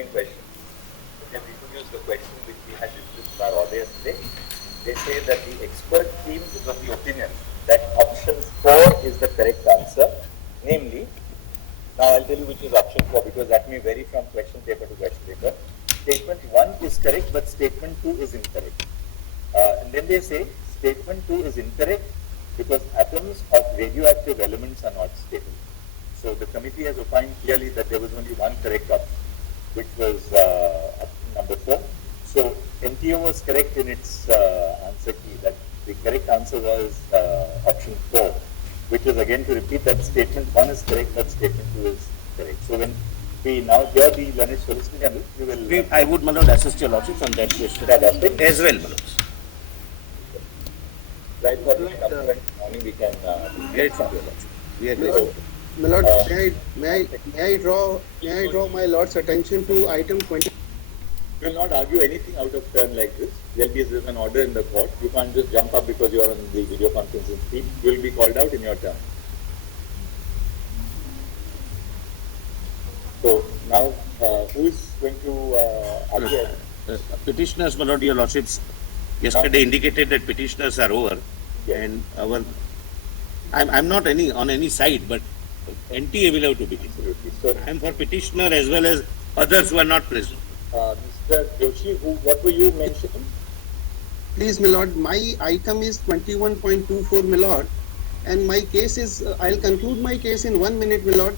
following question. They have introduced the question which we had discussed in our audience today. They say that the expert team is of the opinion that option 4 is the correct answer. Namely, now I'll tell you which is option 4 because that may vary from question paper to question paper. Statement 1 is correct, but statement 2 is incorrect. And then they say statement 2 is incorrect because atoms of radioactive elements are not stable. So the committee has opined clearly that there was only one correct option, which was option number 4. So NTO was correct in its answer key, that the correct answer was option 4, which is again to repeat that statement 1 is correct, but statement 2 is correct. So when we now hear the learned Solicitor General, we will... I would, my lord, assist your lordship on that question. That aspect. As well, my lord. Right, for the morning we can get it from your lordship. We are so, My lord, may I draw my lord's attention to item 20? we will not argue anything out of turn like this. There is an order in the court. You can't just jump up because you are on the video conference and speak. You will be called out in your turn. So now, who is going to argue? Petitioners, my lord, your lordships, yesterday indicated that petitioners are over, Yes. and I'm not on any side, but NTA will have to begin. Absolutely. So, I'm for petitioner as well as others who are not present. Mr. Joshi, what were you mentioning? Please, my lord, my item is 21.24, my lord, and my case is, I'll conclude my case in 1 minute, my lord.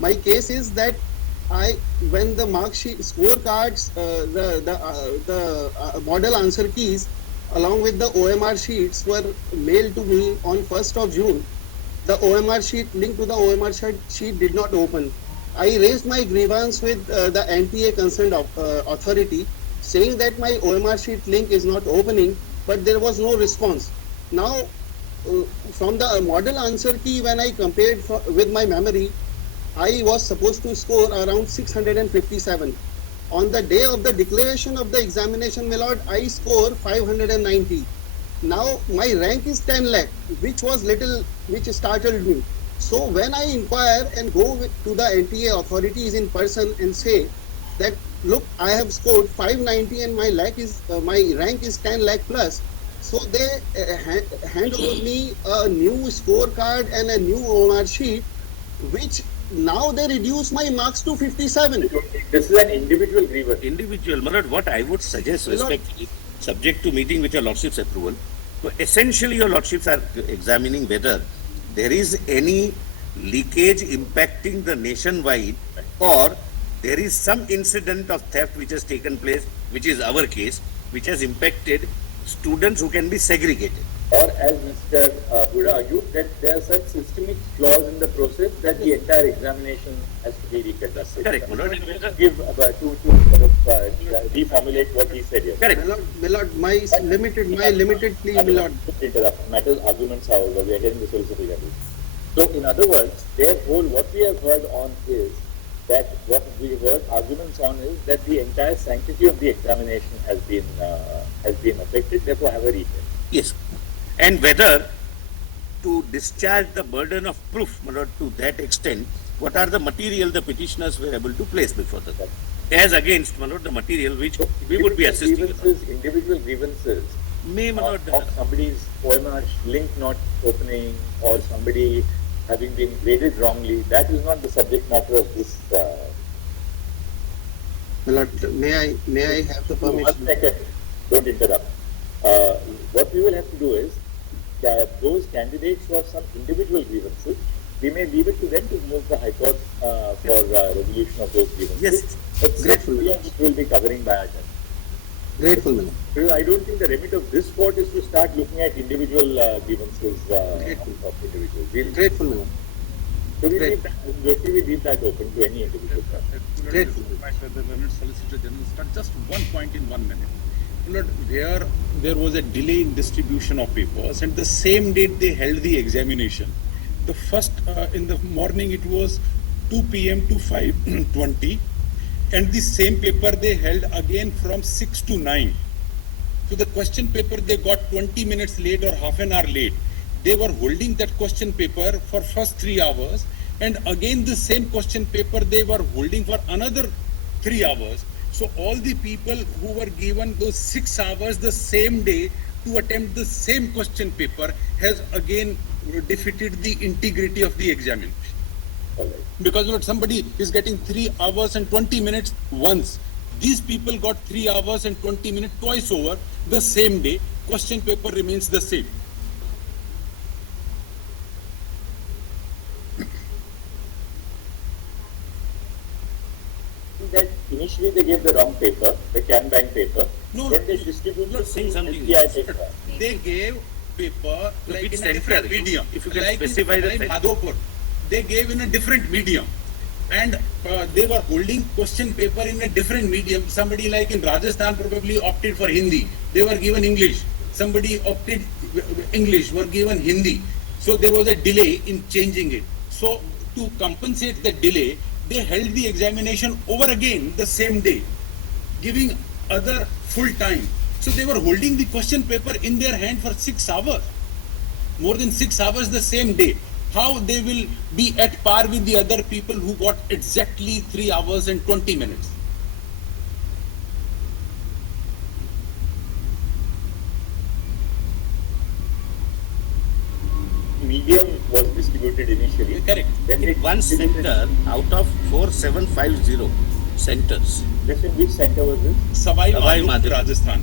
My case is that when the mark sheet, scorecards, the model answer keys, along with the OMR sheets were mailed to me on 1st of June. The OMR sheet, link to the OMR sheet did not open. I raised my grievance with the NTA concerned authority, saying that my OMR sheet link is not opening, but there was no response. Now, from the model answer key, when I compared with my memory, I was supposed to score around 657. On the day of the declaration of the examination, my lord, I score 590. Now my rank is 10 lakh, which startled me. So when I inquire and go to the NTA authorities in person and say that, look, I have scored 590 and my rank is 10 lakh plus. So they hand over me a new scorecard and a new OMR sheet, which now they reduce my marks to 57. This is an individual grievance. Individual, my lord, what I would suggest, respectfully, subject to meeting with your lordship's approval, so essentially your lordships are examining whether there is any leakage impacting the nationwide, or there is some incident of theft which has taken place, which is our case, which has impacted students who can be segregated. Or as Mr. Buddha argued, that there are such systemic flaws in the process that the entire examination has to be reconducted. Correct, my lord. Give to sort of reformulate what he said here. Correct. My lord, my limited plea, my lord. Interrupt. Matters arguments, however, we are hearing the Solicitor General. So, in other words, what we have heard on is that what we heard arguments on is that the entire sanctity of the examination has been affected. Therefore, have a retest. Yes. And whether to discharge the burden of proof, my lord, to that extent, what are the material the petitioners were able to place before the court, as against, my lord, the material which we would be assisting. Individual grievances May, my lord, of somebody's OMR link not opening or somebody having been graded wrongly, that is not the subject matter of this. My lord, may I have the permission? 1 second, don't interrupt. What we will have to do is that those candidates who have some individual grievances, we may leave it to them to move the High Court for resolution of those grievances. Yes, But grateful. which will be covering by our judge. Grateful, my lord. Because I don't think the remit of this court is to start looking at individual grievances Grateful. of individuals. Grateful, my lord. So we leave that open to any individual. Grateful. The learned Solicitor General, start just one point in 1 minute. Lord, where there was a delay in distribution of papers, and the same date they held the examination. The first in the morning it was 2 p.m. to 5:20, and the same paper they held again from 6 to 9. So the question paper they got 20 minutes late or half an hour late. They were holding that question paper for first 3 hours, and again the same question paper they were holding for another 3 hours. So all the people who were given those 6 hours the same day to attempt the same question paper has again defeated the integrity of the examination. All right. Because somebody is getting 3 hours and 20 minutes once. These people got 3 hours and 20 minutes twice over the same day. Question paper remains the same. That initially they gave the wrong paper, the CanBank paper. No, then they distributed you're saying something. SBI paper. They gave paper like Which in a center? different medium. If you can like specify in the like center. Madhopur, they gave in a different medium. And they were holding question paper in a different medium. Somebody like in Rajasthan probably opted for Hindi. They were given English. Somebody opted English, were given Hindi. So there was a delay in changing it. So to compensate the delay, they held the examination over again the same day, giving other full time. So they were holding the question paper in their hand for 6 hours, more than 6 hours the same day. How they will be at par with the other people who got exactly 3 hours and 20 minutes? Medium was distributed initially. Correct. Then they One distributed- center out of 4750 centers. This in which center was this? Savai Savai Madhopur, Madhopur. Rajasthan,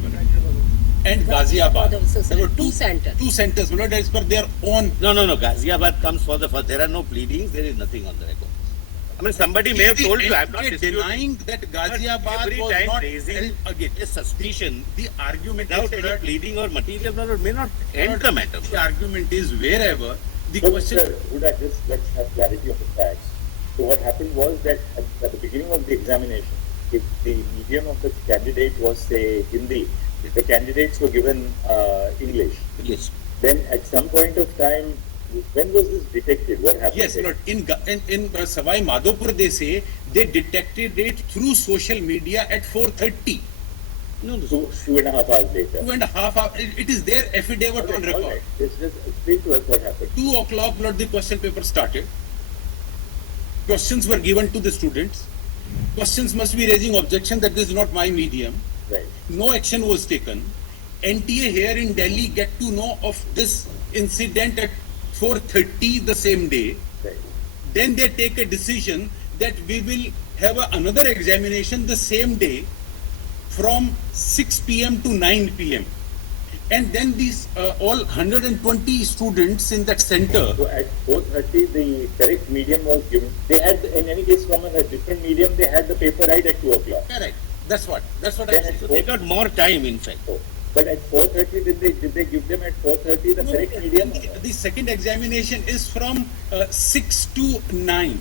and Ghaziabad. Also, There were two centers. Two centers, as per their own. No. Ghaziabad comes for the first. There are no pleadings. There is nothing on the record. I mean, somebody may have told you. I'm not disputing. denying that Ghaziabad Every was time not raising held again. a suspicion The argument without is any pleading or material may not end the matter. The argument is wherever the So, question. Mr. Huda, just let's have clarity of the facts. So what happened was that at the beginning of the examination, if the medium of the candidate was, say, Hindi, the candidates were given English. Yes. Then at some point of time, when was this detected? What happened? Yes, there? Lord. In Savai Madhopur, they say they detected it through social media at 4:30. No, Two and a half hours later. 2.5 hours. It is their affidavit on All record. right. Just explain to us what happened. 2 o'clock, Lord, the question paper started. Questions were given to the students. Questions must be raising objection that this is not my medium. Right. No action was taken. NTA here in Delhi get to know of this incident at 4:30 the same day. Right. Then they take a decision that we will have another examination the same day from 6 p.m. to 9 p.m. And then these all 120 students in that center. So at 4:30, the correct medium was given. They had, in any case, from a different medium, they had the paper right at 2 o'clock. Correct. That's what I'm Then saying. So they got more time, in fact. So, but at 4:30, did they give them at 4:30 the No, correct medium? the second examination is from 6 to 9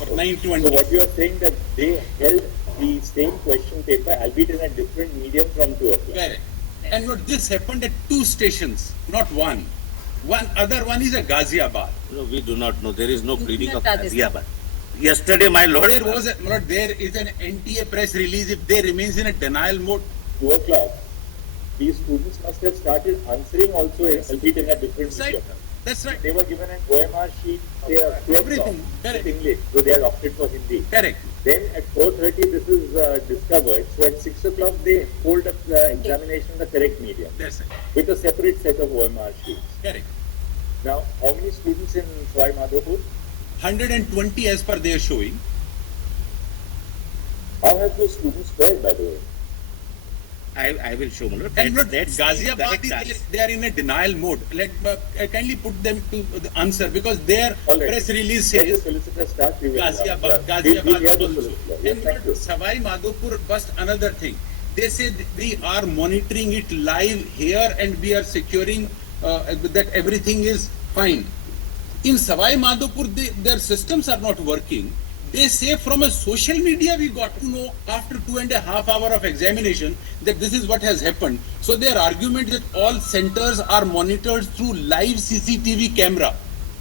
or 9:20. So what you are saying that they held the same question paper, albeit in a different medium from 2 o'clock. Correct. And what this happened at 2 stations, not one. Other one is a Ghaziabad. No, we do not know. There is no pleading of Rajasthan. Ghaziabad. Yesterday, my lord. There is an NTA press release. If they remains in a denial mode, 2 o'clock, these students must have started answering also, albeit in a different that's right. medium. That's right. They were given an OMR sheet, say, 2 Everything. o'clock, Correct. with English, so they had opted for Hindi. Correct. Then at 4:30, this is discovered. So at 6 o'clock, they hold up the examination in the correct medium That's right. with a separate set of OMR sheets. Correct. Now, how many students in Savai Madhopur? 120 as per their showing. How have those students fared, by the way? I will show, my lord. And not That's the Ghaziabad, correct answer. they are in a denial mode. Let kindly put them to the answer because their All right. press release Let the says solicitor start. We will, Ghaziabad, we'll Ghaziabad hear the also. solicitor. Yes, And thank you. Savai Madhopur bust another thing. They said we are monitoring it live here and we are securing that everything is fine. In Savai Madhopur, their systems are not working. They say from a social media we got to know after 2.5 hours of examination that this is what has happened. So their argument that all centers are monitored through live CCTV camera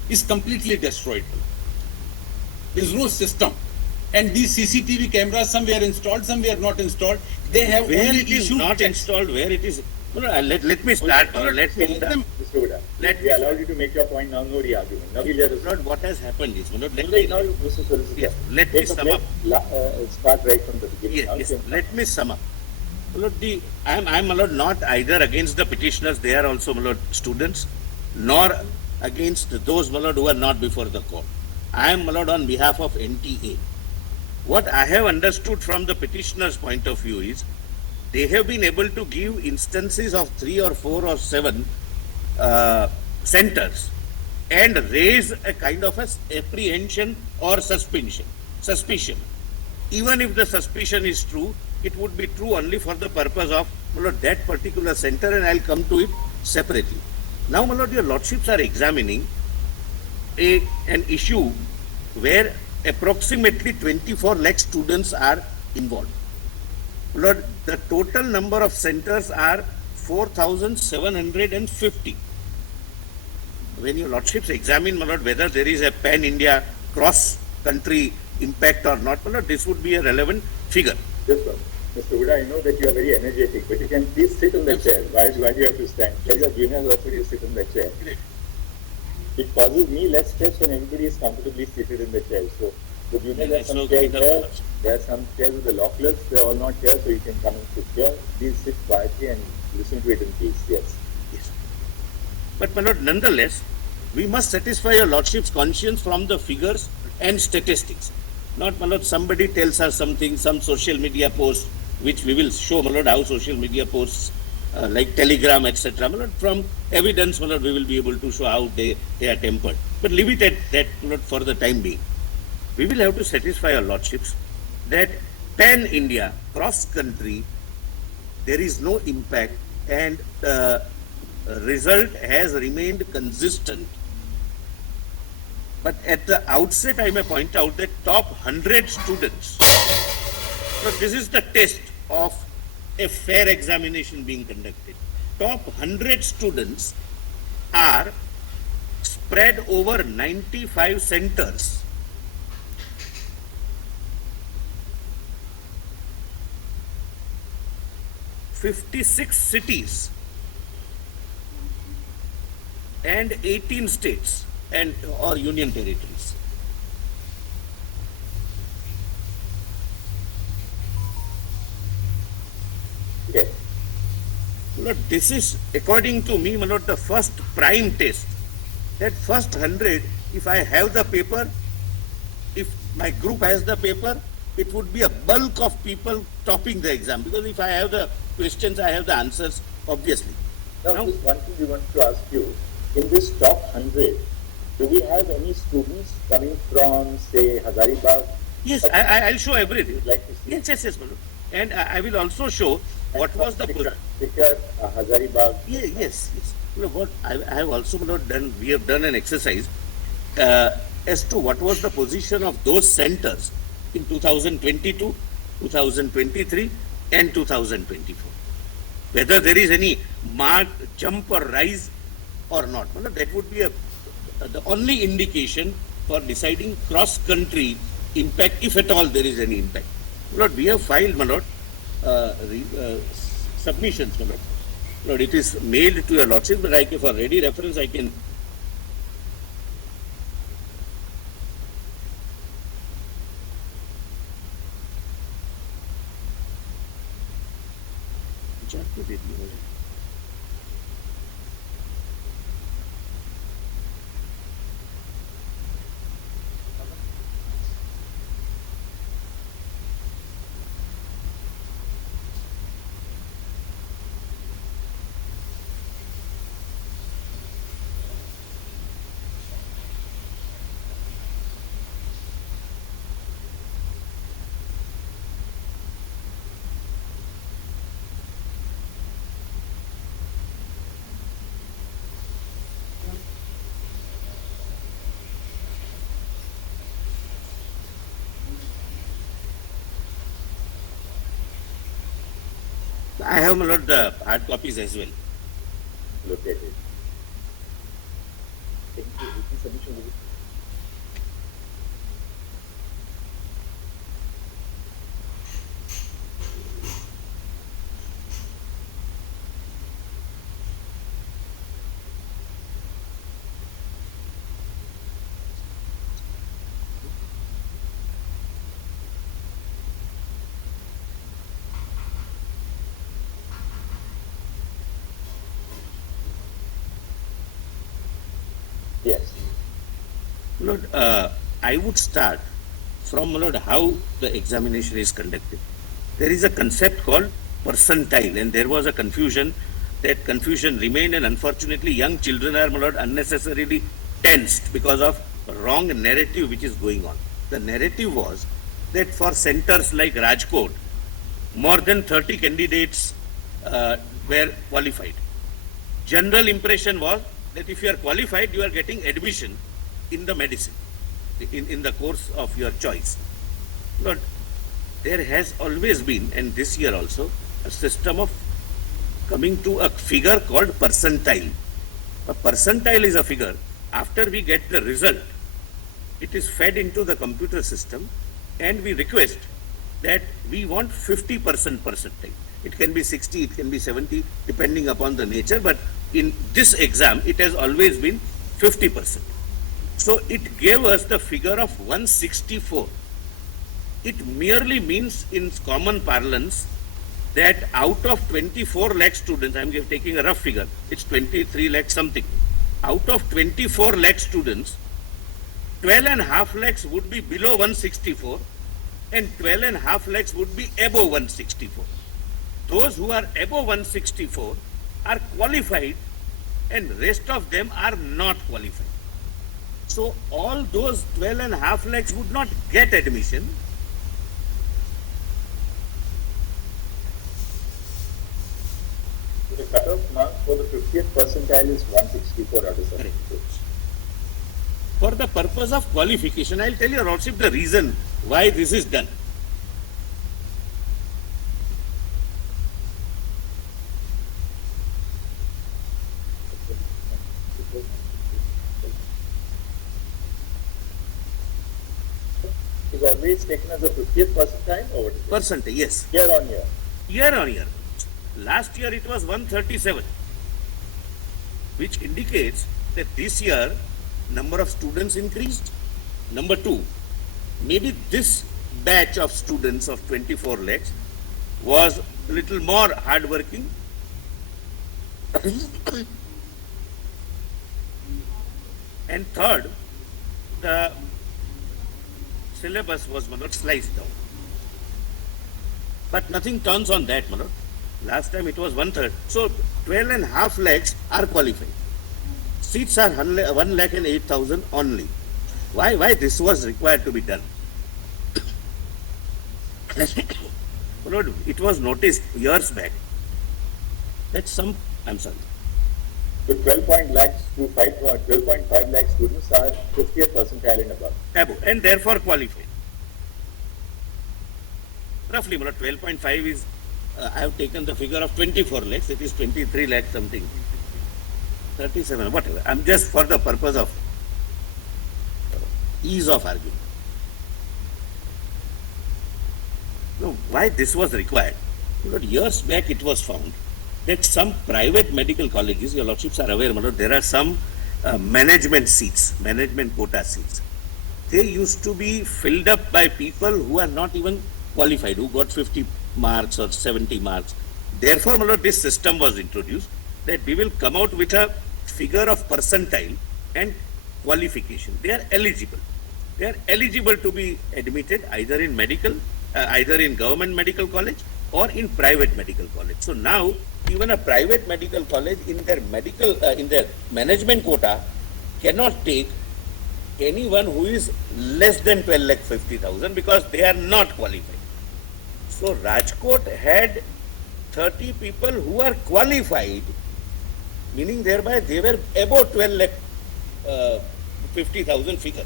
is completely destroyed. There is no system. And these CCTV cameras, some were installed, some were not installed. They have Where only it is issued not checks. installed, where it is. No, let me start. Let me start. Mr. Huda, We allowed you to make your point, now no re-argument. Now we'll hear this. Lord, what has happened is, Lord, Now, Mr. Solicitor, yes, let me sum up. Start right from the beginning. Yes, Now yes. you can- Let me sum up. My Lord, I'm my Lord, not either against the petitioners, they are also, my Lord, students, nor against those, my Lord, who are not before the court. I am, my Lord, on behalf of NTA. What I have understood from the petitioner's point of view is, they have been able to give instances of 3 or 4 or 7 centers and raise a kind of a apprehension or suspicion. Even if the suspicion is true, it would be true only for the purpose of, my Lord, that particular center, and I'll come to it separately. Now, my Lord, your Lordships are examining an issue where approximately 24 lakh students are involved. Lord, the total number of centers are 4,750. When your Lordships examine, my Lord, whether there is a pan-India cross-country impact or not, my Lord, this would be a relevant figure. This one. Mr. Huda, I know that you are very energetic, but you can please sit on the chair. Why do you have to stand? Tell your juniors also to sit on the chair. It causes me less stress when everybody is comfortably seated in the chair. So the juniors have some chairs there. There are some chairs with the lockless. They are all not here, so you can come and sit here. Please sit quietly and listen to it in peace. Yes. Yes. But, my Lord, nonetheless, we must satisfy your Lordship's conscience from the figures and statistics. Not, my Lord, somebody tells us something, some social media post, which we will show, my Lord, how social media posts like Telegram, etc. My Lord, from evidence, my Lord, we will be able to show how they are tempered. But leave it at that, my Lord, for the time being. We will have to satisfy your Lordships that pan-India, cross-country, there is no impact, and result has remained consistent. But at the outset, I may point out that top 100 students, so this is the test of a fair examination being conducted. Top 100 students are spread over 95 centers. "56 cities and 18 states and or union territories." Yes. Lord, this is, according to me, my Lord, the first prime test. That first 100, if I have the paper, if my group has the paper, it would be a bulk of people topping the exam. Because if I have the questions, I have the answers, obviously. Now, just one thing we want to ask you. In this top 100, do we have any students coming from, say, Hazaribagh? Yes, I'll show everything. You'd like to see? Yes, my Lord. And I will also show what was the position. Picture Hazaribagh. Yes. You know what I have also, my Lord, done. We have done an exercise as to what was the position of those centers in 2022, 2023, and 2024. Whether there is any marked jump or rise or not. My Lord, that would be the only indication for deciding cross-country impact, if at all there is any impact. My Lord, we have filed, my Lord, submissions, my Lord. Lord, it is mailed to your Lordship, but for ready reference, I can. I have, my Lord, the hard copies as well. Look at it. Submission. Yes. Lord, I would start from Lord how the examination is conducted. There is a concept called percentile, and there was a confusion. That confusion remained, and unfortunately, young children are Lord unnecessarily tensed because of wrong narrative which is going on. The narrative was that for centers like Rajkot, more than 30 candidates were qualified. General impression was that if you are qualified, you are getting admission in the medicine, in the course of your choice. But there has always been, and this year also, a system of coming to a figure called percentile. A percentile is a figure. After we get the result, it is fed into the computer system, and we request that we want 50% percentile. It can be 60, it can be 70, depending upon the nature, but in this exam, it has always been 50%. So it gave us the figure of 164. It merely means in common parlance that out of 24 lakh students, I am taking a rough figure, it's 23 lakh something. Out of 24 lakh students, 12.5 lakhs would be below 164 and 12.5 lakhs would be above 164. Those who are above 164 are qualified and rest of them are not qualified. So all those 12.5 lakhs would not get admission. The cutoff mark for the 50th percentile is 164 out of 76. For the purpose of qualification, I will tell you, Lordship, the reason why this is done. Is always taken as a 50th percentile or what is it? Percent, yes. Year on year. Year on year. Last year it was 137, which indicates that this year number of students increased. Number two, maybe this batch of students of 24 lakhs was a little more hardworking. And third, the syllabus was sliced down. But nothing turns on that, Manoj. Last time it was 1/3. So 12.5 lakhs are qualified. Seats are 1 lakh and 8,000 only. Why this was required to be done? Manoj, it was noticed years back that some, I'm sorry, So 12.5 lakh students are 50th percentile and above. above and therefore qualified. Roughly, 12.5 is, I have taken the figure of 24 lakhs, it is 23 lakhs something, 37, whatever. I'm just for the purpose of ease of argument. Now, why this was required? Years back it was found that some private medical colleges, your lordships are aware, there are some management seats, management quota seats. They used to be filled up by people who are not even qualified, who got 50 marks or 70 marks. Therefore, this system was introduced that we will come out with a figure of percentile and qualification. They are eligible. They are eligible to be admitted either in medical, either in government medical college or in private medical college. So now, even a private medical college in their management quota cannot take anyone who is less than 12,50,000 because they are not qualified. So Rajkot had 30 people who are qualified, meaning thereby they were above 12,50,000 figure.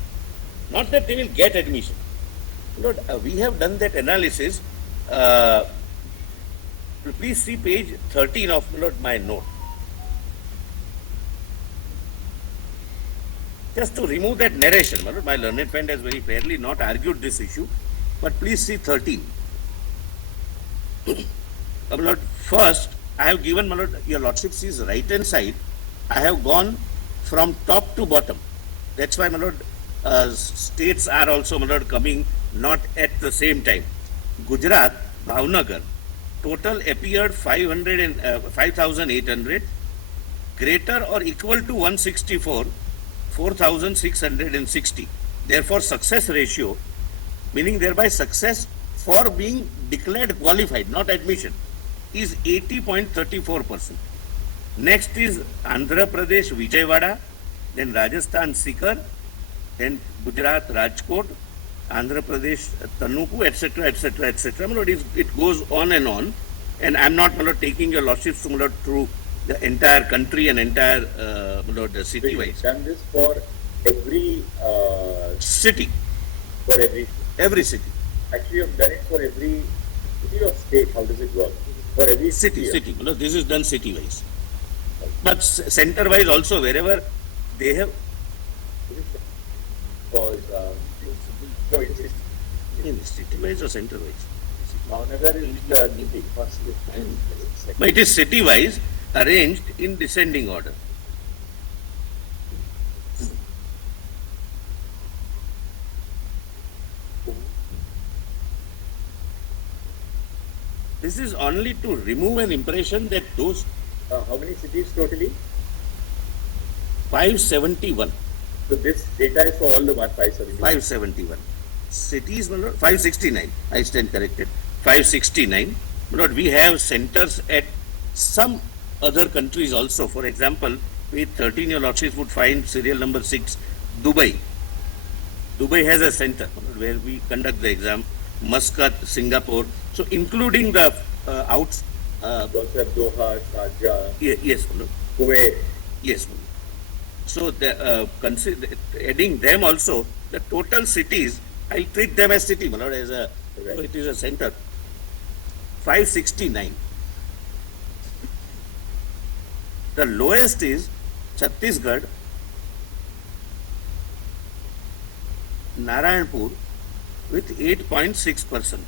Not that they will get admission. Lord, we have done that analysis. Please see page 13 of my note. Just to remove that narration, my learned friend has very fairly not argued this issue, but please see 13. First, I have given, your lordship sees right hand side, I have gone from top to bottom. That's why, states are also, coming not at the same time. Gujarat, Bhavnagar, total appeared 5,800, greater or equal to 164, 4,660. Therefore, success ratio, meaning thereby success for being declared qualified, not admission, is 80.34%. Next is Andhra Pradesh, Vijayawada, then Rajasthan, Sikar, then Gujarat, Rajkot, Andhra Pradesh, Tanuku, etc., etc., etc. It goes on, and I'm not taking your lordships through the entire country and entire the city We've wise. done this for every City, for every city. actually you've done it for every city or state. How does it work? For every City. This is done city wise. But center wise also, wherever they have, Because no, it's city wise or center wise. Bhavnagar is the city. First, But it is city wise arranged in descending order. This is only to remove an impression that those how many cities totally? 571. So this data is for all the 571. 571. Cities, 569. I stand corrected. 569. But we have centers at some other countries also. For example, page 13, your lordships would find serial number 6, Dubai. Dubai has a center where we conduct the exam. Muscat, Singapore. So including the outs. We also have Doha, Sharjah, Yes, Kuwait. yes. So adding them also, the total cities, I'll treat them as city, as a, Right. it is a center. 569. The lowest is Chhattisgarh, Narayanpur with 8.6%.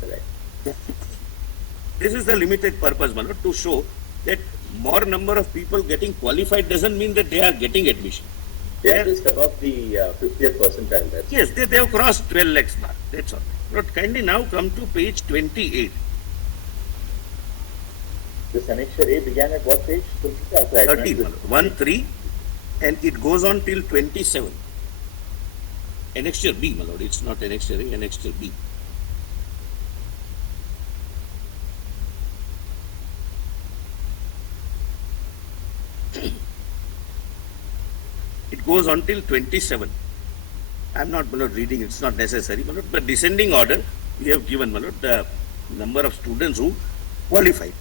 Correct. This is the limited purpose, to show that more number of people getting qualified doesn't mean that they are getting admission. They are just above the 50th percentile. That's Yes, they have crossed 12 lakhs mark. That's all. But kindly now come to page 28. This Annexure A began at what page? 13, 1, 3, and it goes on till 27. Annexure B, my lord. It's not Annexure A, Annexure B. It goes on till 27. I'm not, my lord, reading, it's not necessary, my lord, but descending order, we have given, my lord, the number of students who qualified.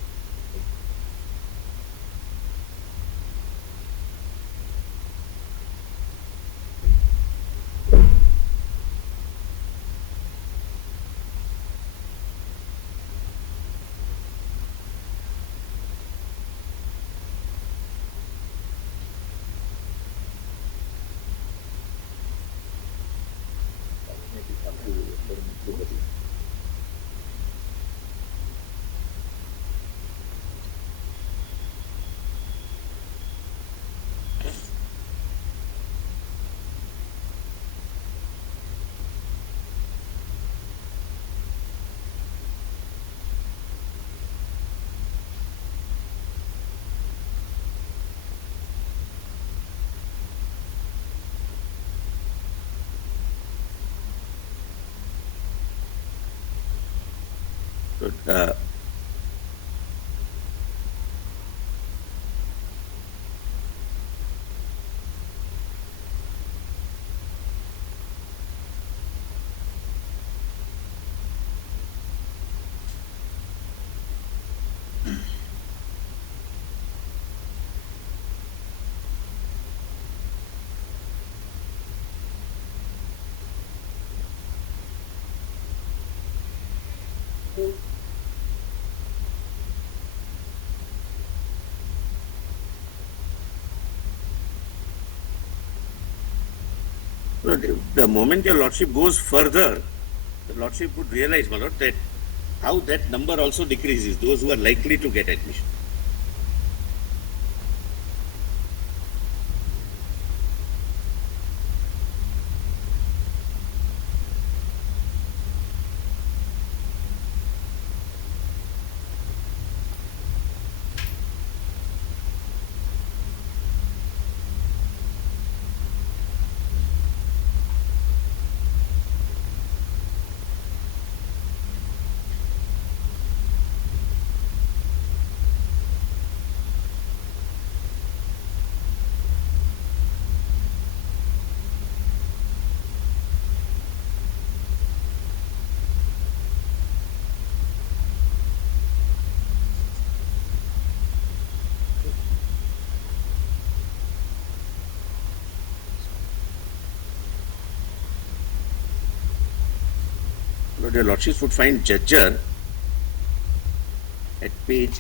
uh, the moment your lordship goes further, the lordship would realize, my lord, that how that number also decreases, those who are likely to get admission. Your Lordships would find Judger at page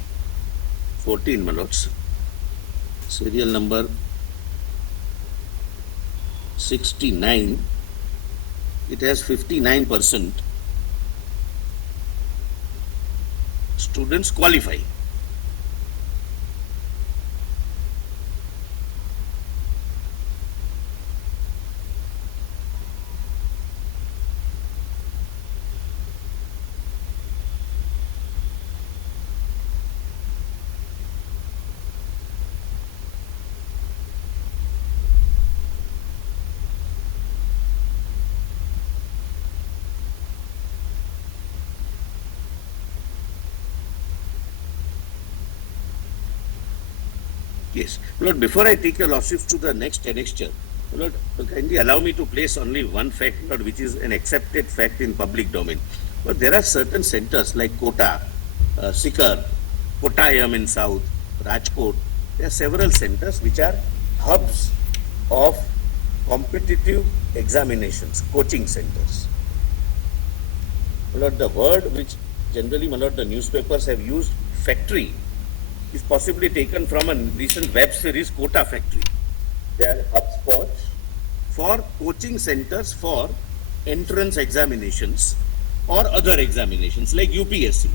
14, my lords. Serial number 69. It has 59% students qualify. Yes. Lord, before I take your Lordships to the next annexure, Lord, kindly allow me to place only one fact, Lord, which is an accepted fact in public domain. But there are certain centers like Kota, Sikar, Kottayam in south, Rajkot. There are several centers which are hubs of competitive examinations, coaching centers. My Lord, the word which generally, my Lord, the newspapers have used, factory, is possibly taken from a recent web series, Kota Factory. They are HubSpot. For coaching centers for entrance examinations or other examinations like UPSC.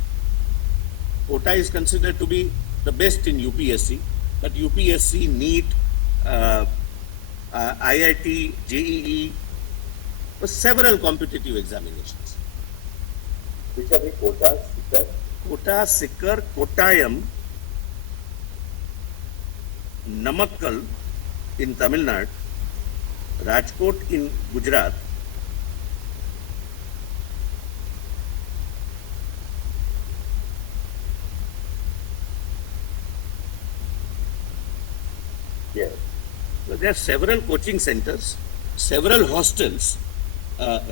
Kota is considered to be the best in UPSC, but UPSC, NEET, IIT, JEE, several competitive examinations. Which are the Kota, Sikar? Kota, Sikar, Kottayam, Namakkal in Tamil Nadu, Rajkot in Gujarat, Yes. so there are several coaching centers, several hostels,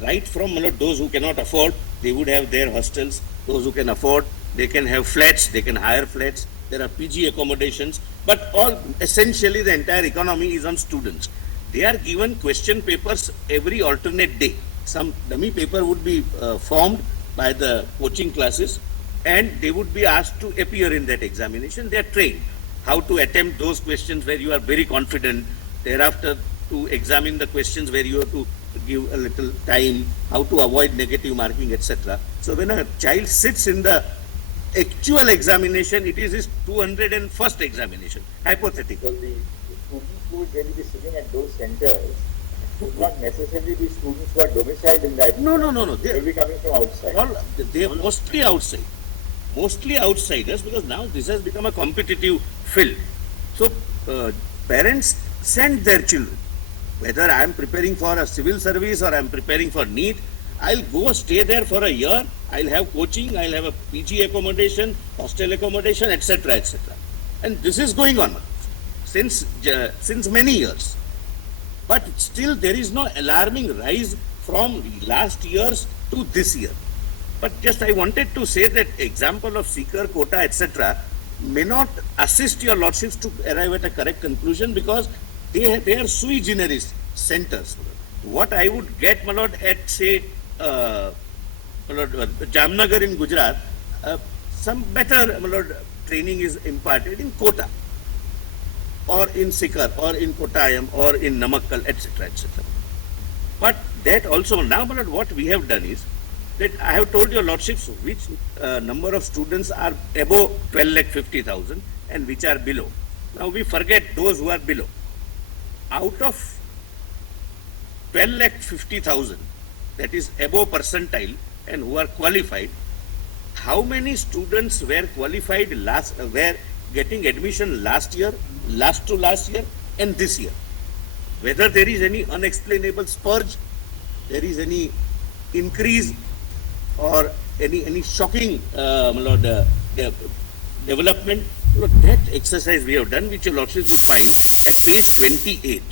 right from those who cannot afford, they would have their hostels. Those who can afford, they can have flats, they can hire flats. There are PG accommodations, but all essentially the entire economy is on students. They are given question papers every alternate day. Some dummy paper would be formed by the coaching classes, and they would be asked to appear in that examination. They are trained how to attempt those questions where you are very confident. Thereafter, to examine the questions where you have to give a little time, how to avoid negative marking, etc. So when a child sits in the actual examination, it is his 201st examination, hypothetical. So the students who will really be sitting at those centers would not necessarily be students who are domiciled in that. No. They will be coming from outside. They are mostly outside. Mostly outsiders, because now this has become a competitive field. So parents send their children. Whether I am preparing for a civil service or I am preparing for NEET, I'll go stay there for a year. I'll have coaching, I'll have a PG accommodation, hostel accommodation, etc., etc. And this is going on since many years. But still there is no alarming rise from last years to this year. But just I wanted to say that example of Sikar, Kota, etc. may not assist your Lordships to arrive at a correct conclusion, because they are sui generis centers. What I would get, my lord, at say Jamnagar in Gujarat, some better, my lord, training is imparted in Kota or in Sikar or in Kottayam or in Namakkal, etc., etc. But that also, now, my lord, what we have done is that I have told your Lordships which number of students are above 12,50,000 and which are below. Now we forget those who are below. Out of 12,50,000, that is above percentile and who are qualified, how many students were qualified were getting admission last year, last year and this year? Whether there is any unexplainable spurge, there is any increase or any shocking development, that exercise we have done, which your Lordships would find at page 28.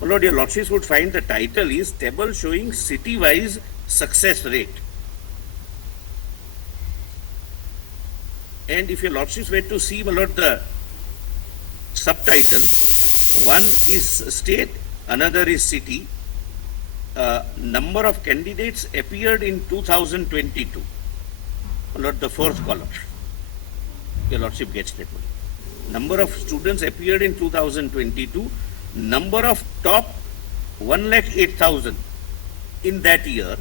Lord, your Lordships would find the title is Table Showing City-Wise Success Rate. And if your lordships were to see, my lord, the subtitle, one is state, another is city. Number of candidates appeared in 2022. My lord, the fourth column. Your lordship gets that one. Number of students appeared in 2022. Number of top 1,08,000 in that year.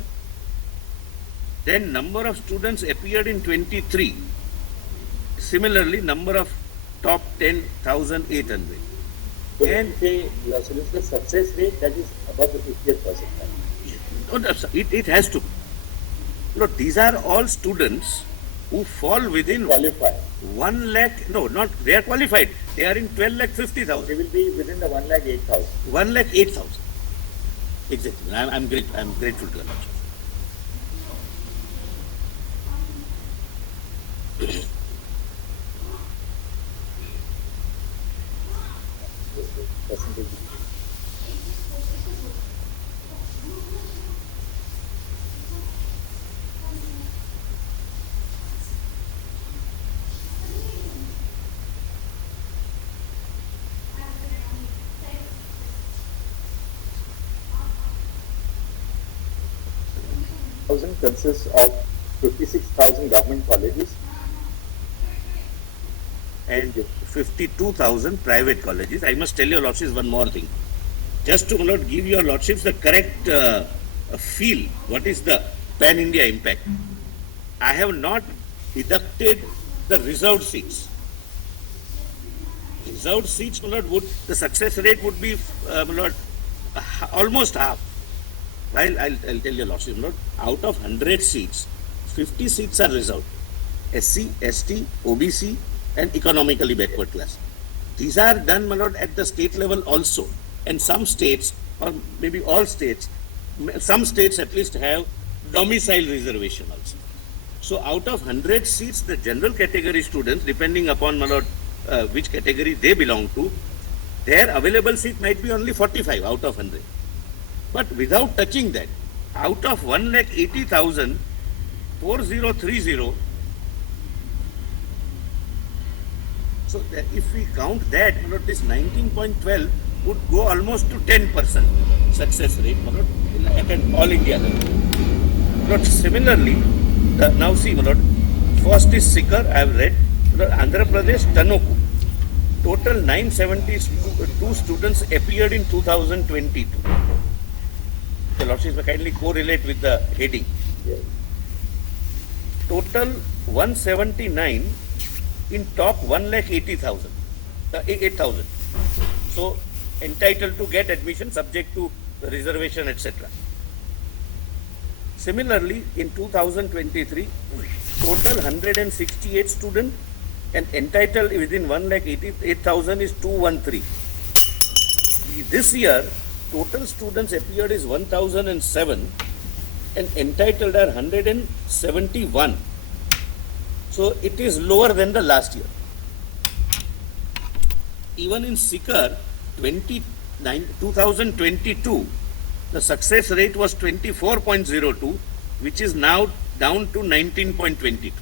Then number of students appeared in 23. Similarly, number of top 10,800. So when you say your solution success rate, that is about the 50th percentile. No, it has to. Look, these are all students who fall within Qualify. 1 lakh. No, not they are qualified. They are in 12,50,000. They will be within the 1,08,000. 1,08,000. Exactly. I'm grateful to the Lord. Percentage. Thousand consists of 56,000 government colleges And 52,000 private colleges. I must tell your lordships one more thing. Just to, my lord, give your lordships the correct feel, what is the pan-India impact. I have not deducted the reserved seats. Reserved seats, my lord, the success rate would be, my lord, almost half. While I'll tell your lordship, my lord, out of 100 seats, 50 seats are reserved. SC, ST, OBC, and economically backward class. These are done, my lord, at the state level also. And some states, or maybe all states, some states at least have domicile reservation also. So out of 100 seats, the general category students, depending upon, my lord, which category they belong to, their available seat might be only 45 out of 100. But without touching that, out of 1,80,000, 4030, so that if we count that, my lord, this 19.12 would go almost to 10% success rate, my lord, at an all India level. My lord, similarly, now see, my lord, first is Sikar, I have read, my lord, Andhra Pradesh, Tanuku. Total 972 students appeared in 2022. The lordships will kindly correlate with the heading. Yes. Total 179 in top 1,80,000, 8,000. So entitled to get admission subject to reservation, etc. Similarly, in 2023, total 168 students and entitled within 1,88,000 is 213. This year, total students appeared is 1,007 and entitled are 171. So it is lower than the last year. Even in Sikar, 2022, the success rate was 24.02, which is now down to 19.22.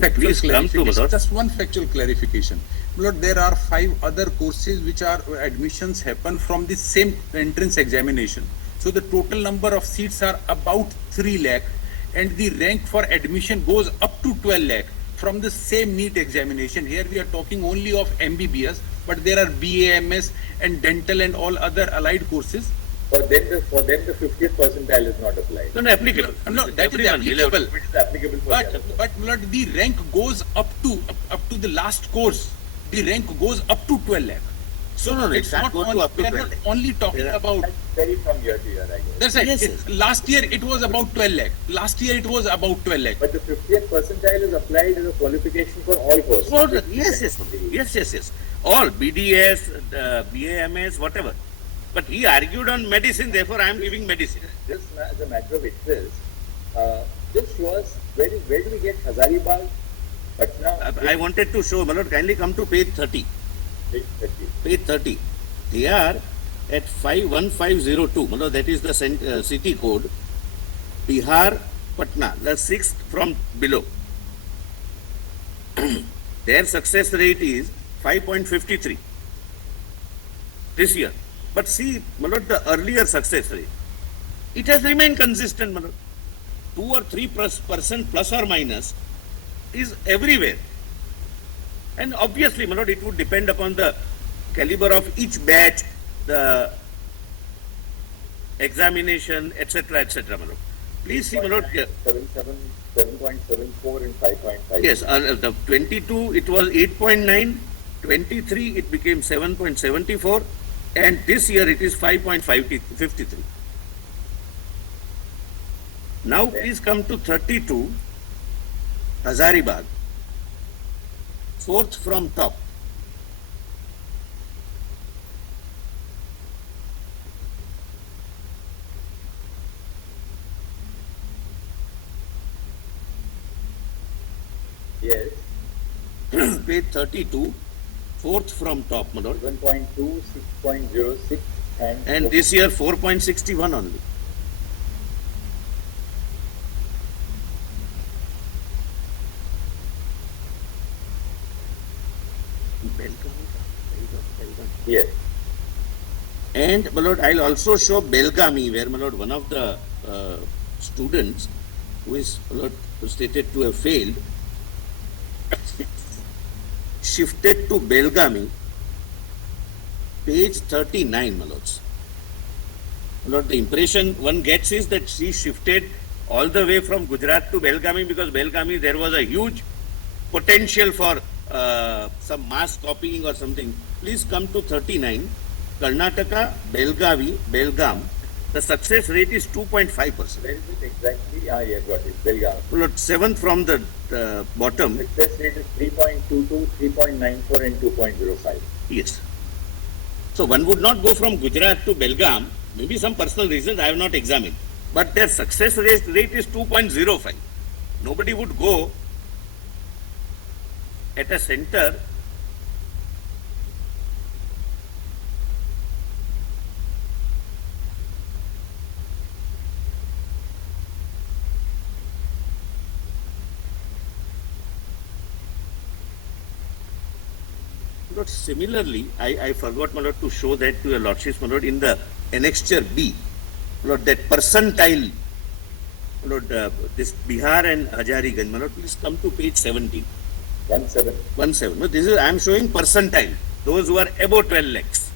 factual please come to clarification. Malad. Just one factual clarification. Lord, there are 5 other courses which are admissions happen from the same entrance examination. So the total number of seats are about 3 lakh, and the rank for admission goes up to 12 lakh from the same NEET examination. Here we are talking only of MBBS, but there are BAMS and dental and all other allied courses. For them, the 50th percentile is not applied. No, applicable. No, that is Everyone will have- applicable. Which is applicable for them. But Lord, the rank goes up to the last course. The rank goes up to 12 lakh. So No, it's can't not go to only, up to we are 12 not lakh. only talking There are- about. That's very from year to year, I guess. That's right. Yes, Last year it was about 12 lakh. Last year it was about 12 lakh. But the 50th percentile is applied as a qualification for all courses. Yes. All BDS, BAMS, whatever. But he argued on medicine, therefore I am giving medicine. Just as a matter of interest, just show us where do we get Hazaribagh, Patna, I wanted to show, Malad, kindly come to page 30. Big 30. Page 30. They are at 51502. Malad, that is the city code. Bihar, Patna, the 6th from below. Their success rate is 5.53 this year. But see, Malad, the earlier success rate, it has remained consistent, Malad. 2 or 3% plus or minus is everywhere. And obviously, Malad, it would depend upon the caliber of each batch, the examination, etc., Malad. Please see, Malad. 7.74 and 5.5. Yes, the 22 it was 8.9, 23 it became 7.74, and this year it is 5.53. Now please come to 32, Hazaribagh, 4th from top. Yes, Page 32, 4th from top, my lord. 7.2, 6.06 And this year 4.61 only. Yes. And my lord, I'll also show Belgaum, where my lord, one of the students who is my lord, stated to have failed shifted to Belgaum, page 39, my lords. My lord, the impression one gets is that she shifted all the way from Gujarat to Belgaum because Belgaum there was a huge potential for some mass copying or something. Please come to 39. Karnataka, Belgaum, the success rate is 2.5%. Where is it exactly? Yeah, got it. Belgaum. Lord, 7th from the bottom. Success rate is 3.22, 3.94 and 2.05. Yes. So one would not go from Gujarat to Belgaum, maybe some personal reasons I have not examined. But their success rate is 2.05. Nobody would go at a center But similarly, I forgot, my lord, to show that to your lordships, my lord, in the annexure B, my lord, that percentile, my lord, this Bihar and Hazaribagh, my lord, please come to page 17. 1.7. 17. No, this is, I am showing percentile, those who are above 12 lakhs.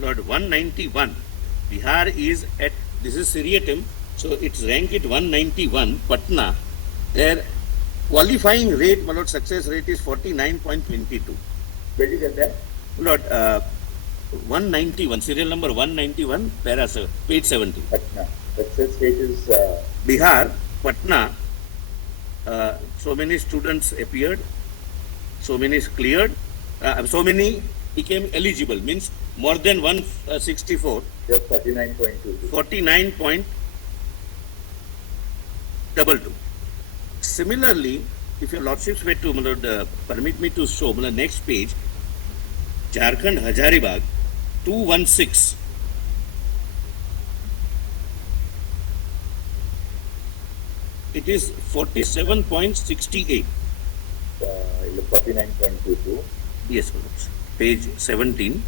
Lord, 191. Bihar is at, this is Seriatim, so it's ranked at 191. Patna, their qualifying rate, my lord, success rate is 49.22. Where did you get that? Lord, 191, serial number 191, page 17. Patna. Success rate is Bihar, Patna, so many students appeared, so many is cleared, so many became eligible, means more than 164, just 49.22. 49.22. Similarly, if your lordships were to permit me to show the next page, Jharkhand Hazaribagh 216. It is 47.68. 49.22. Yes, my lords. Page 17.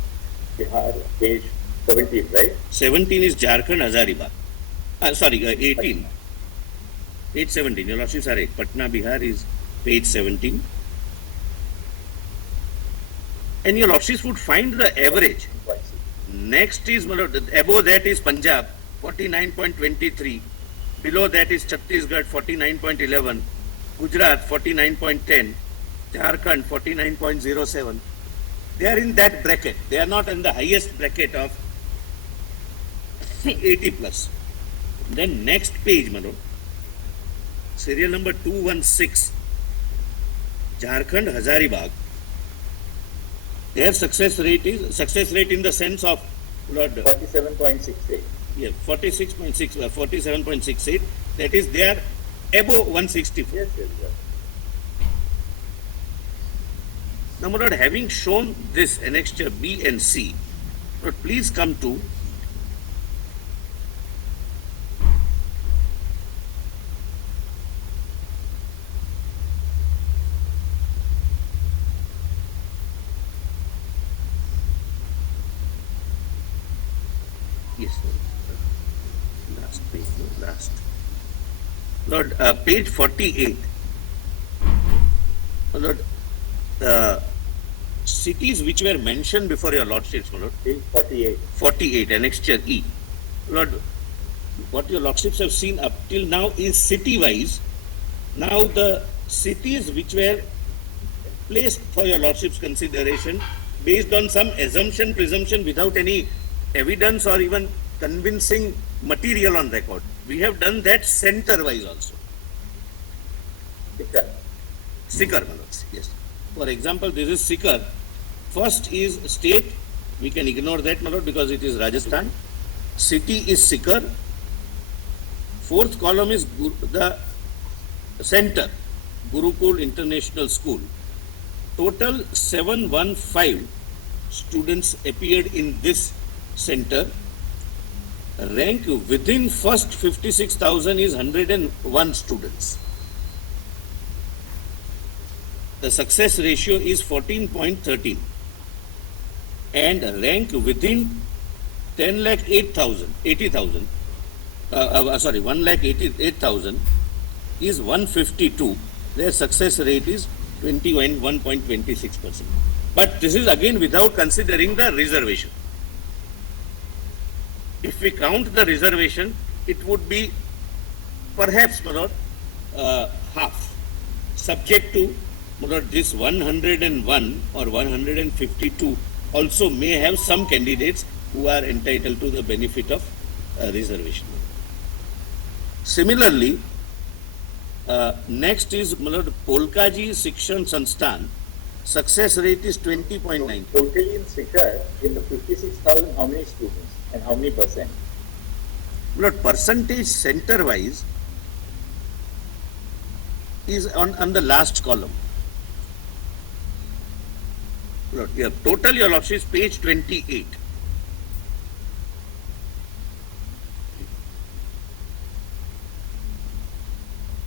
Bihar, page 17, right? 17 is Jharkhand Hazaribagh. 18. Page 17. Your lordships are right. Patna, Bihar is page 17. And your lordships would find the average. 0.6. Next is, my lord, above that is Punjab, 49.23. Below that is Chhattisgarh, 49.11. Gujarat, 49.10. Jharkhand, 49.07. They are in that bracket. They are not in the highest bracket of 80 plus. Then next page, my lord, serial number 216, Jharkhand Hazaribagh. Their success rate in the sense of, Lord, 47.68. yeah, 47.68. That is, they are above 164. Yes, yes, yes. Now, my lord, having shown this annexure B and C, Lord, please come to yes, last page, last. Lord, page 48. Lord, cities which were mentioned before your lordships, my lord, Page 48. 48, annexure E. Lord, what your lordships have seen up till now is city-wise. Now the cities which were placed for your lordship's consideration based on some assumption, presumption without any evidence or even convincing material on record. We have done that center-wise also. Sikar. Sikar, my lords, yes. For example, this is Sikar. First is state. We can ignore that, my lord, because it is Rajasthan. City is Sikar. Fourth column is the center, Gurukul International School. Total 715 students appeared in this center. Rank within first 56,000 is 101 students. The success ratio is 14.13. And rank within 10 lakh 8,000, 80,000, 1 lakh 88,000 is 152. Their success rate is 21.26%. But this is again without considering the reservation. If we count the reservation, it would be perhaps, my lord, half, subject to, my lord, this 101 or 152 also may have some candidates who are entitled to the benefit of reservation. Similarly, next is, my lord, Polkaji Shikshan Sansthan. Success rate is 20.9. Totally in Sikar, in the 56,000, how many students and how many percent? My lord, percentage center wise is on the last column. Lord, yeah, total your lordships, page 28.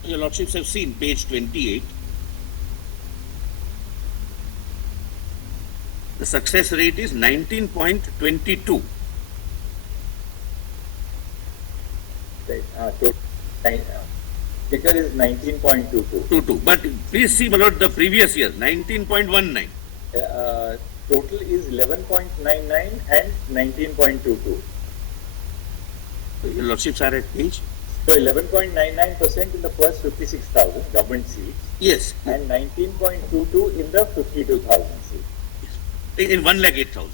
Your lordships have seen page 28. The success rate is 19.22. Right. Sikar is 19.22. 22. But please see, my lord, the previous year, 19.19. Total is 11.99 and 19.22. Your lordships are at page? So 11.99% in the first 56,000 government seats Yes. and 19.22 in the 52,000 seats. In 1,08,000.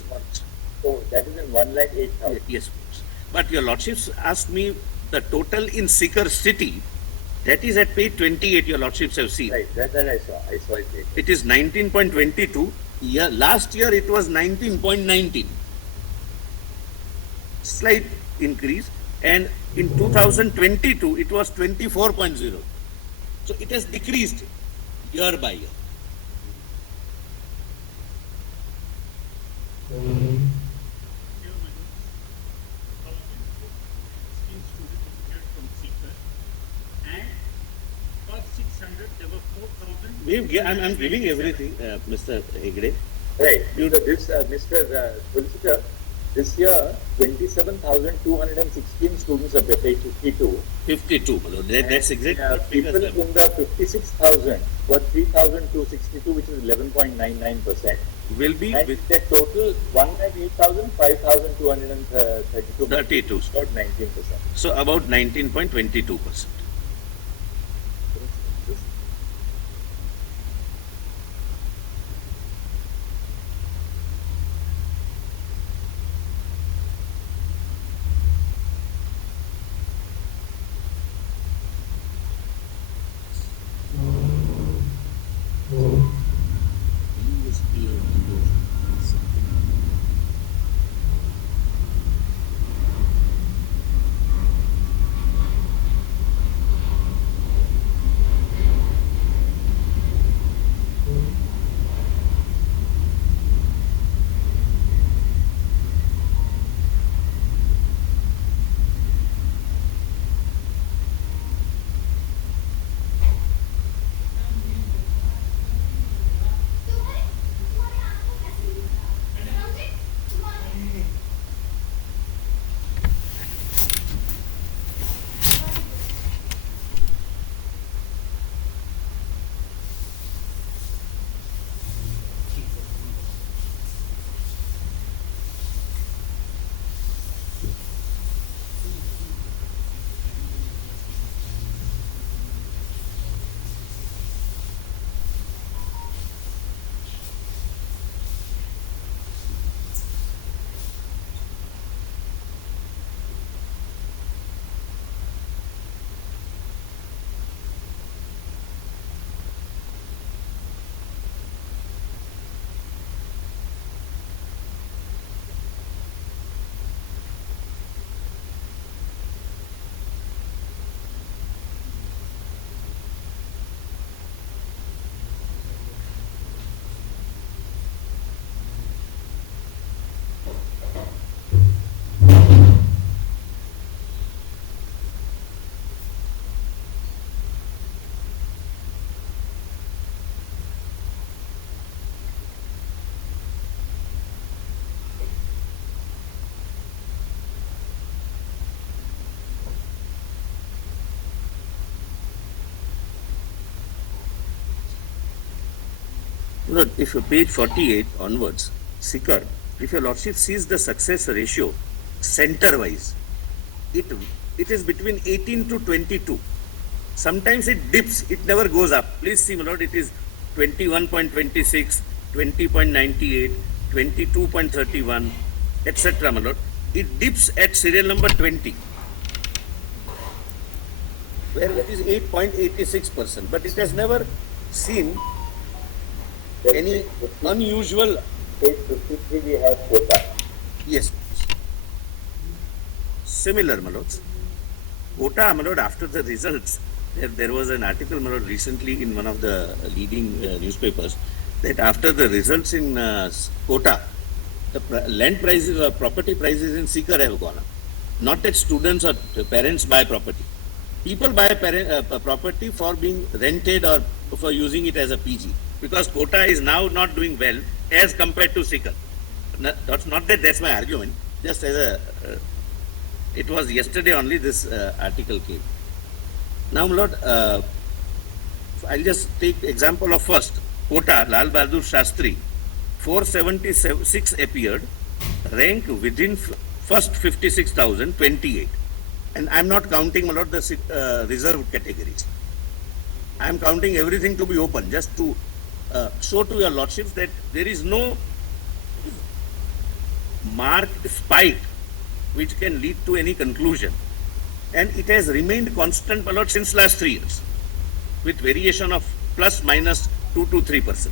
So that is in 1,08,000. Yes, but your lordships asked me the total in Sikar city. That is at page 28. Your lordships have seen. Right, that I saw. I saw it later. It is 19.22. Last year it was 19.19. Slight increase. And in 2022 it was 24.0. So it has decreased year by year. I'm giving everything, Mr. Hegde. Right. Mr. Solicitor, this year 27,216 students are prepared 52. 52. That's exactly what People figures in the 56,000 were 3,262, which is 11.99%. will be And with the total 108,000, 5,232. 32. About 19%. So about 19.22%. Look, if you page 48 onwards, Sikar, if your lordship sees the success ratio center-wise, it is between 18 to 22. Sometimes it dips, it never goes up. Please see, my lord, it is 21.26, 20.98, 22.31, etc., my lord. It dips at serial number 20, where it is 8.86%, but it has never seen any unusual. Page 53, we have quota. Yes. Similar, my lords. Quota, my lord, after the results, there was an article, my lord, recently in one of the leading newspapers, that after the results in quota, the land prices or property prices in Sikar have gone up. Not that students or parents buy property. People buy property for being rented or for using it as a PG. Because quota is now not doing well as compared to Sikar. That's not that that's my argument. Just as a, it was yesterday only this article came. Now, my lord, I'll just take example of first quota. Lal Bahadur Shastri, 476 appeared, rank within first 56,028, and I'm not counting, my lord, the reserved categories. I'm counting everything to be open, just to show to your lordships that there is no marked spike which can lead to any conclusion, and it has remained constant, my lord, since last 3 years, with variation of plus minus 2 to 3%,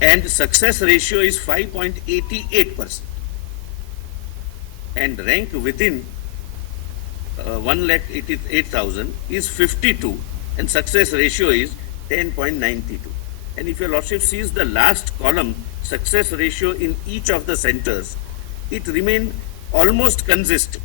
and success ratio is 5.88%, and rank within 1,88,000 is 52, and success ratio is 10.92. And if your lordship sees the last column, success ratio in each of the centers, it remained almost consistent.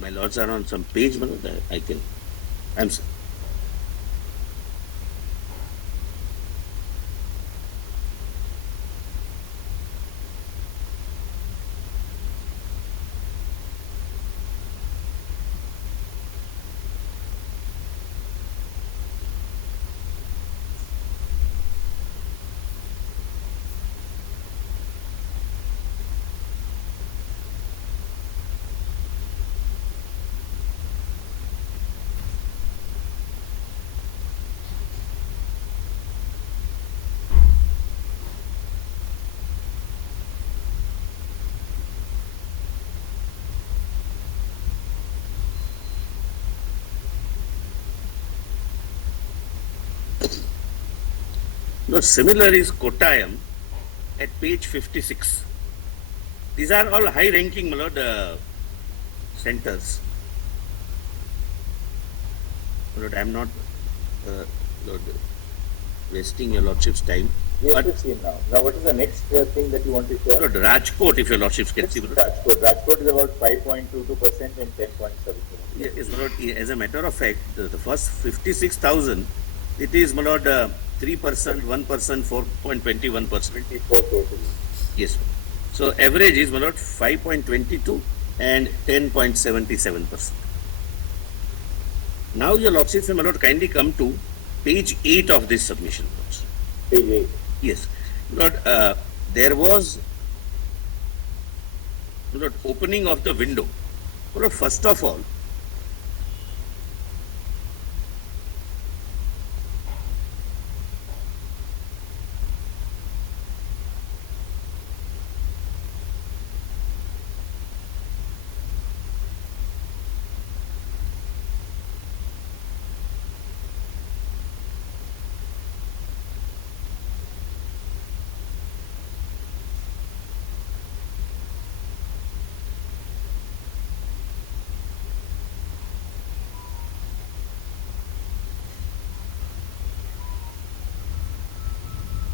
my lords are on some page, Manoj, I can answer. No, similar is Kottayam at page 56. These are all high-ranking, my lord, centers. My lord, I am not Lord, wasting your lordship's time. We have But, to see now. Now, what is the next thing that you want to share? Lord, Rajkot, if your lordships can see. My lord. Rajkot is about 5.22% and 10.7%. Yes, my lord, as a matter of fact, the first 56,000, it is, my lord, 3%, 1%, 4.21%. 24 totally. Yes. So average is, my lord, 5.22 and 10.77%. Now your lordships, my lord, kindly come to page 8 of this submission. Lords. Page 8. Yes. Lord, there was, Lord, opening of the window. Lord, first of all,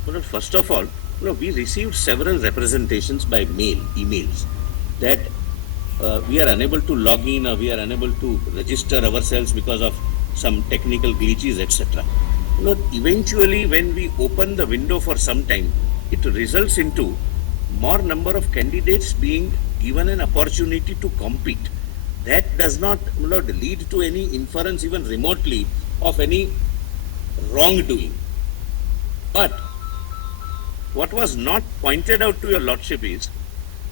well, first of all, we received several representations by mail, emails, that we are unable to log in or we are unable to register ourselves because of some technical glitches, etc. Eventually, when we open the window for some time, it results into more number of candidates being given an opportunity to compete. That does not, lead to any inference even remotely of any wrongdoing. But what was not pointed out to your lordship is,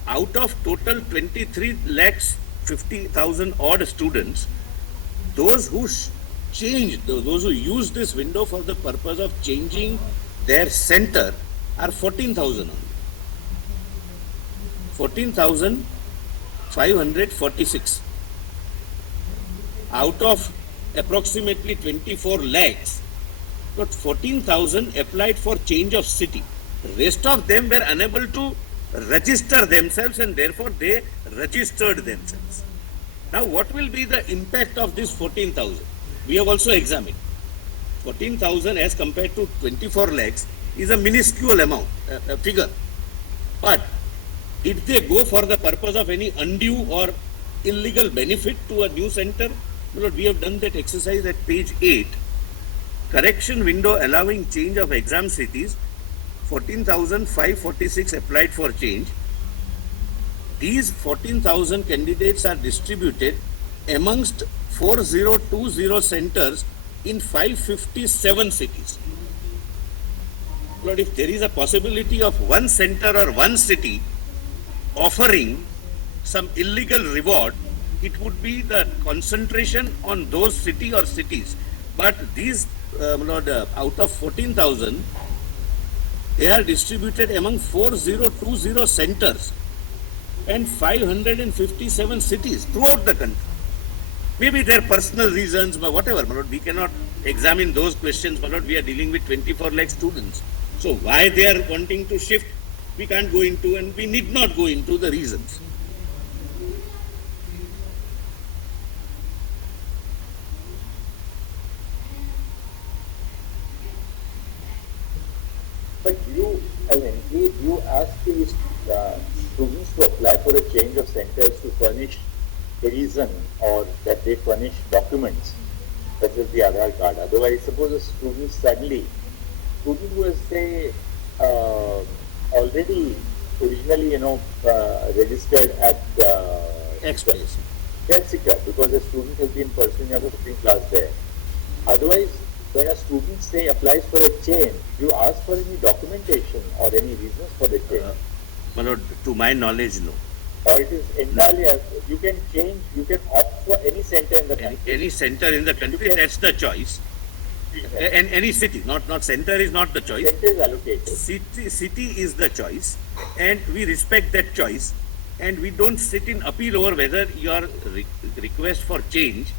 out of total 23 lakhs 50,000 odd students, those who changed, those who used this window for the purpose of changing their center are 14,000 only. 14,546 out of approximately 24 lakhs, but 14,000 applied for change of city. The rest of them were unable to register themselves and therefore they registered themselves. Now what will be the impact of this 14,000? We have also examined. 14,000 as compared to 24 lakhs is a minuscule amount, a figure. But if they go for the purpose of any undue or illegal benefit to a new center, we have done that exercise at page 8. Correction window allowing change of exam cities, 14,546 applied for change. These 14,000 candidates are distributed amongst 4020 centers in 557 cities. Lord, if there is a possibility of one center or one city offering some illegal reward, it would be the concentration on those city or cities. But these, out of 14,000, they are distributed among 4020 centers and 557 cities throughout the country. Maybe their personal reasons, but whatever, we cannot examine those questions, we are dealing with 24 lakh students. So why they are wanting to shift, we can't go into, and we need not go into the reasons. But you, as NP, you ask the students to apply for a change of centers to furnish reason or that they furnish documents such as the Aadhaar card. Otherwise, suppose a student suddenly, student who has say already originally registered at X place. Health sector because the student has been pursuing a cooking class there. Otherwise, when a student say applies for a change, you ask for any documentation or any reasons for the change, My lord, to my knowledge, no. or it is entirely you can change, you can opt for any center in the country. Any center in the country, that's the choice. And any city, not center is not the choice. Center is allocated. City is the choice, and we respect that choice, and we don't sit in appeal over whether your request for change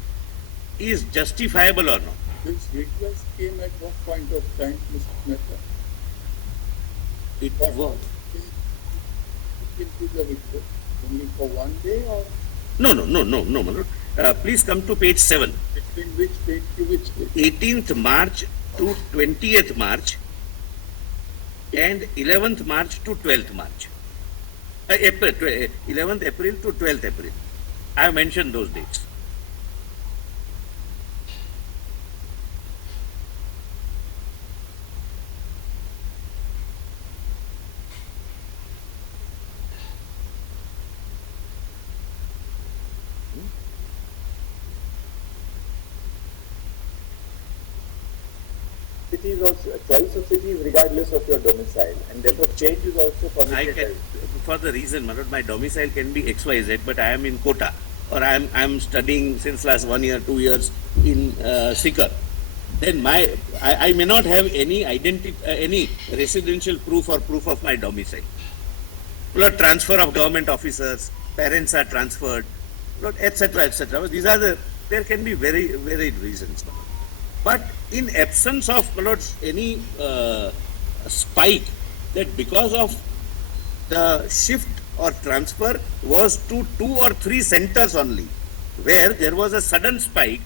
is justifiable or not. This request came at what point of time, Mr. Mehta? It was Into the request only for one day or no, my lord. Please come to page 7. between which date to which date? 18th March to 20th March and 11th March to 12th March. 11th April to 12th April. I have mentioned those dates. City is also choice of city is regardless of your domicile, and therefore change is also I permitted. can, for the reason, my lord, my domicile can be XYZ, but I am in Kota, or I am studying since last 1 year, 2 years in Sikar. Then I may not have any any residential proof or proof of my domicile. Lord, transfer of government officers, parents are transferred, Lord, etc., etc. There can be very varied reasons. But in absence of, my lord, any spike that because of the shift or transfer was to 2 or 3 centers only, where there was a sudden spike,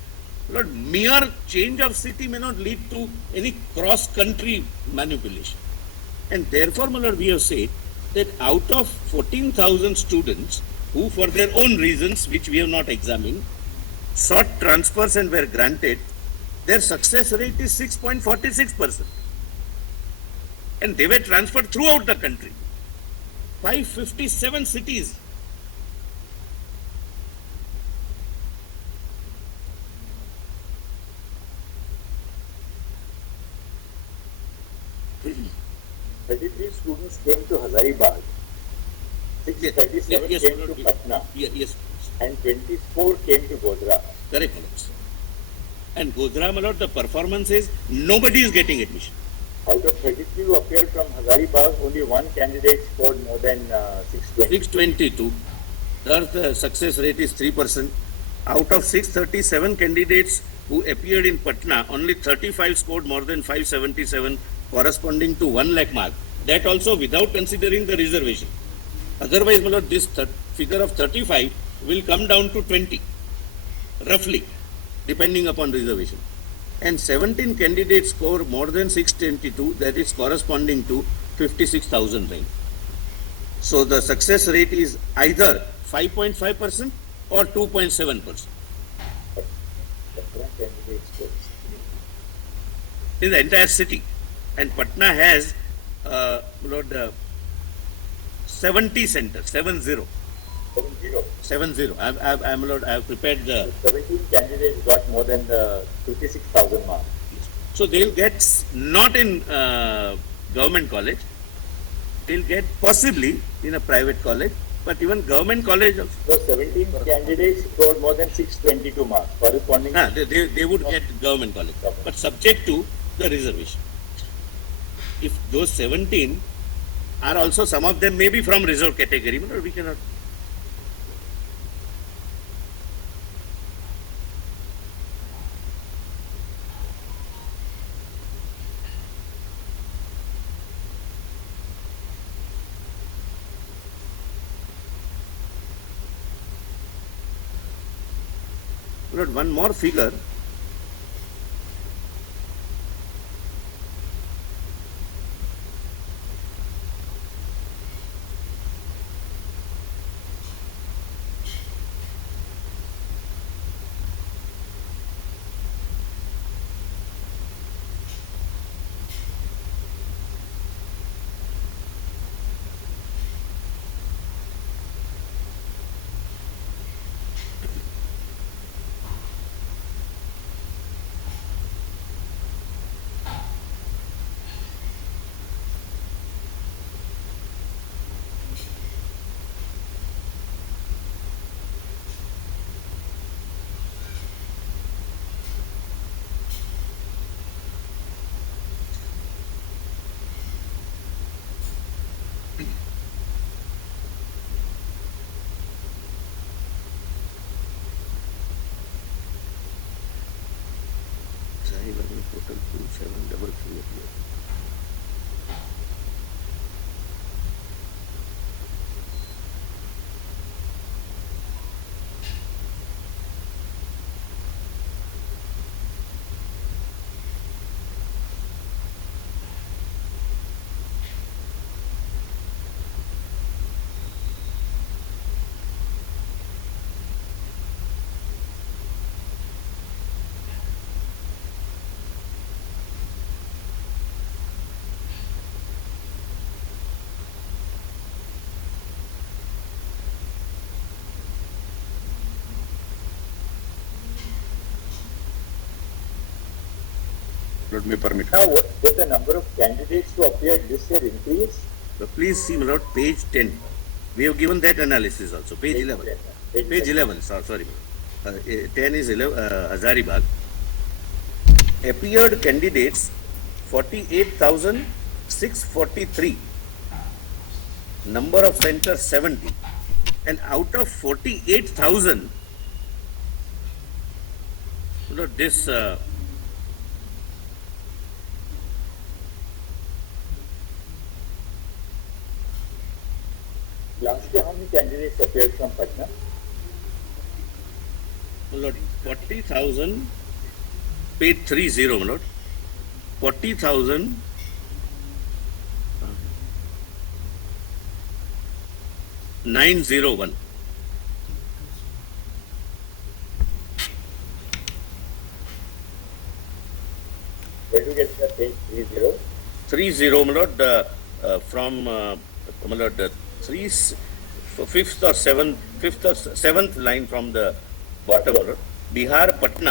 Lord, mere change of city may not lead to any cross-country manipulation. And therefore, my lord, we have said that out of 14,000 students who, for their own reasons, which we have not examined, sought transfers and were granted, their success rate is 6.46%. And they were transferred throughout the country. 557 cities. Thirty-three students came to Hazaribagh, 637 Yes, came my to lord. Patna, Yes, and 24 came to Godhra. correct, my lord. And Godhra, my lord, the performance is nobody is getting admission. Out of 33 who appeared from Hazaribagh, only one candidate scored more than 620. 622. The success rate is 3%. Out of 637 candidates who appeared in Patna, only 35 scored more than 577, corresponding to 1 lakh mark. That also without considering the reservation. Otherwise, my lord, this figure of 35 will come down to 20, roughly, depending upon reservation. And 17 candidates score more than 622, that is corresponding to 56,000 rank. So the success rate is either 5.5% or 2.7%. Patna candidate scored. In the entire city. And Patna has, Lord, 70 centers, 70. 70. I have prepared the. 17 candidates got more than the 56,000 mark. So they'll get not in government college, they'll get possibly in a private college, but even government college, So 17 candidates scored more than 622 marks, corresponding they would get government college, but subject to the reservation. If those 17 are also, some of them may be from reserve category, but we cannot. Lord, one more figure. Lord, may permit. Now, did the number of candidates who appeared this year increase? So please see, my lord, page 10. We have given that analysis also. Page 11. Page 11, sorry. 10 is 11, Hazaribagh. Appeared candidates 48,643. Number of centers 70. And out of 48,000, this Last year, how many candidates appeared from Patna? my lord, 40,000, page 30, my lord. 40,000. 901. Where do you get the page 30? 30, my lord, from my lord, fifth or seventh line from the bottom, my lord. Bihar, Patna.